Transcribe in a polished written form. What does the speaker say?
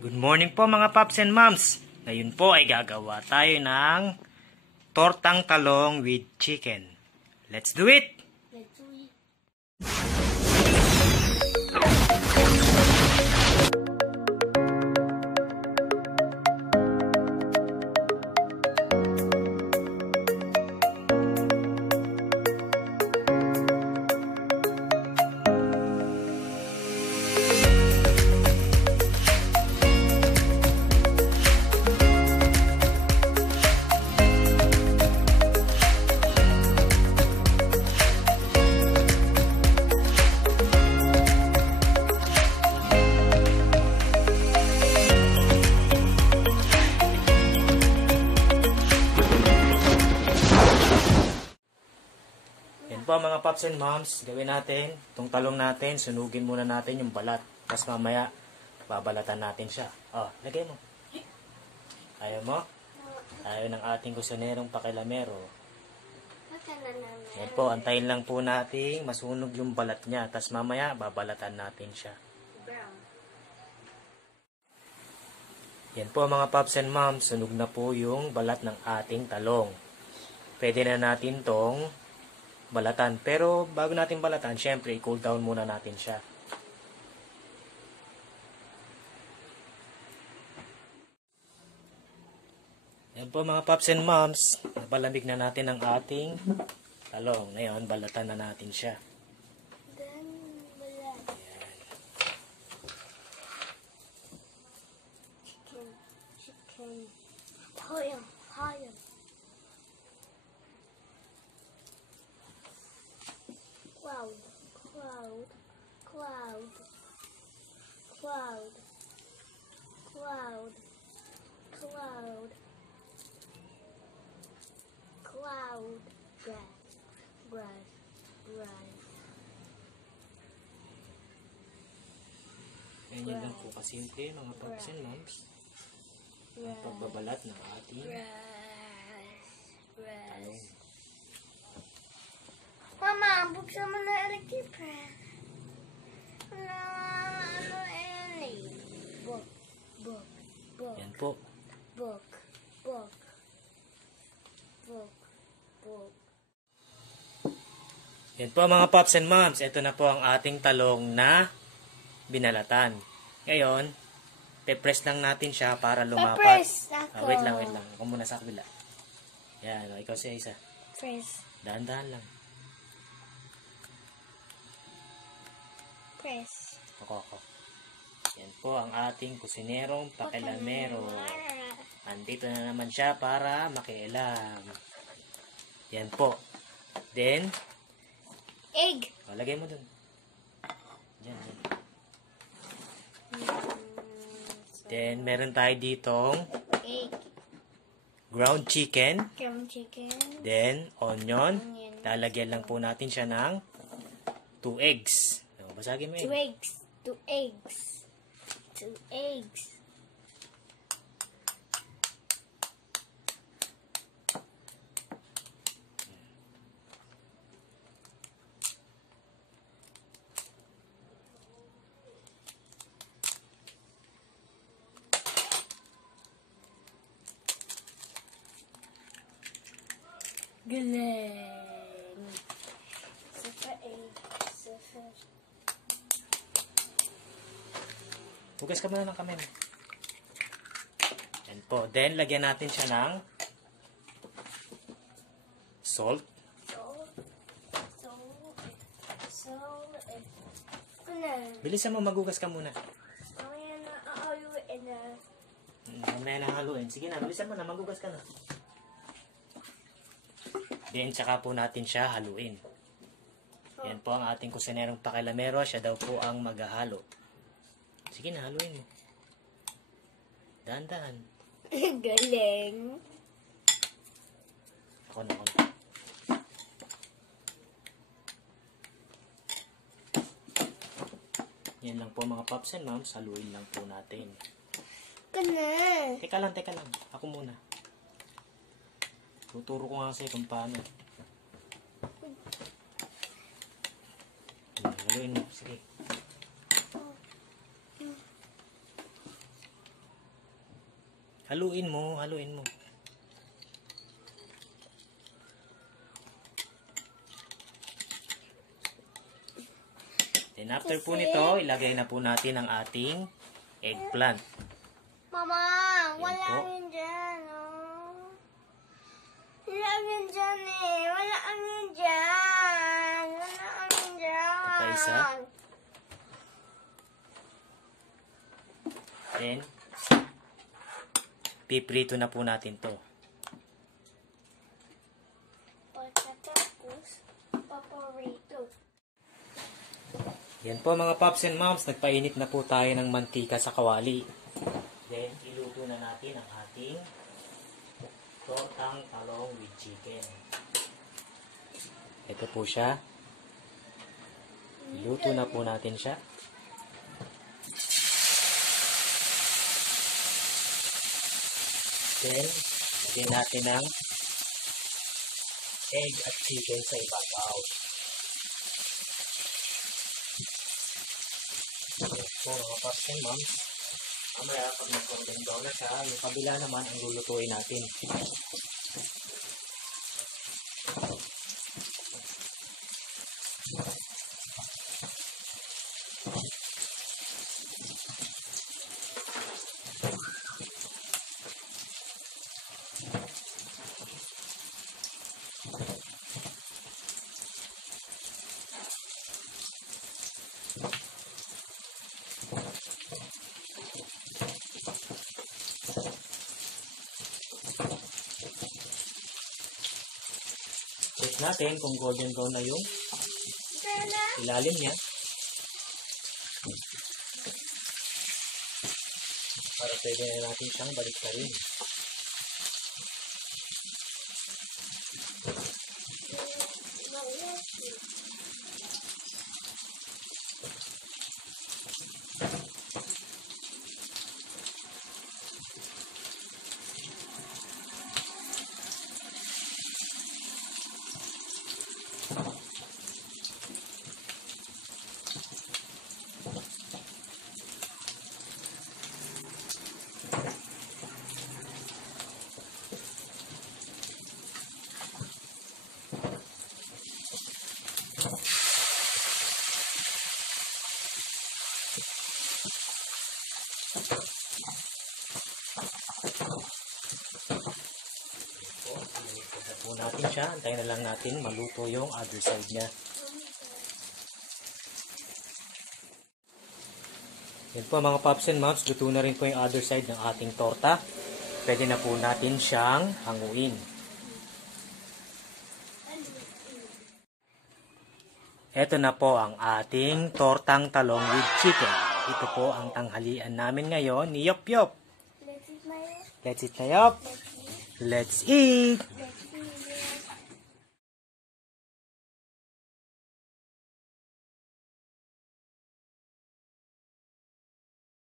Good morning po mga paps and moms. Ngayon po ay gagawa tayo ng tortang talong with chicken. Let's do it! Let's do it. Yan po mga paps and moms, gawin natin itong talong natin, sunugin muna natin yung balat. Tapos mamaya, babalatan natin siya. Oh, lagay mo. Ayaw mo? Ayaw ng ating kusinerong pakilamero. Yan po, antayin lang po natin masunog yung balat niya. Tapos mamaya, babalatan natin siya. Yan po mga paps and moms, sunog na po yung balat ng ating talong. Pwede na natin tong balatan. Pero bago natin balatan, syempre i-cool down muna natin siya. Yan po mga paps and moms, napalamig na natin ang ating talong. Ngayon, balatan na natin siya. Chicken. Toyo. Cloud. Grass. Ganyan lang po kasimple mga paps and moms. Ang pagbabalat ng ating talong. Mama, buksan mo na electric press. Ano any? Book. Yan po. Book. Yan po mga paps and moms. Ito na po ang ating talong na binalatan. Ngayon, pe-press lang natin siya para lumapat. Pe-press ako. Wait lang. Ako muna sa kabila. Yan, ikaw sa isa. Press. Dahan-dahan lang. Press. Ako. Yan po ang ating kusinerong pakilamero. Andito na naman siya para makialam. Yan po. Then, Egg. lagay mo dun. Yan. Then, meron tayo ditong Egg. ground chicken. Ground chicken. Then, onion. Lalagyan lang po natin siya ng 2 eggs. Basagin mo Two eggs. Galing. Super egg. Hugas ka muna ng kamay mo. Yan po. Then, lagyan natin siya ng salt. Bilisan mo, maghugas ka muna. Mamaya na haluin. Sige na, bilisan mo na, maghugas ka na. Then, tsaka po natin siya haluin. Yan po ang ating kusinerong pakilamero. Siya daw po ang maghahalo. Sige na, haluin mo. Dahan-dahan. Galing. Ako na. Yan lang po mga paps and moms. Haluin lang po natin. Teka lang. Ako muna. Tuturo ko nga sa'yo kung paano. Haluin mo. Sige. Haluin mo, haluin mo. Then after po nito, ilagay na po natin ang ating eggplant. Mama, Yan wala po. yun dyan, oh. Wala yun dyan eh. Wala yun dyan. Wala yun dyan. Ito pa isa. Then, piprito na po natin to. Pagkatapos, paborito. Yan po mga Pops and Moms, nagpainit na po tayo ng mantika sa kawali. Then, iluto na natin ang ating tortang talong with chicken. Ito po siya. Iluto na po natin siya. Then, lagyan natin ng egg at chicken sa ibabaw. Yan po mga Pops and Moms. Mamaya pag nag-golden brown na siya, yung kabila naman ang lulutuin natin. Check natin kung golden brown na yung ilalim niya. Para pwede na natin siyang baliktarin. Iligpit po natin siya. Antayin na lang natin maluto yung other side niya. Yan po mga Pops and Moms, luto na rin po yung other side ng ating torta. Pwede na po natin siyang hanguin. Ito na po ang ating tortang talong with chicken. Ito po ang tanghalian namin ngayon ni Yop Yop. Let's eat my... Let's eat na Yop. Let's eat. Let's eat!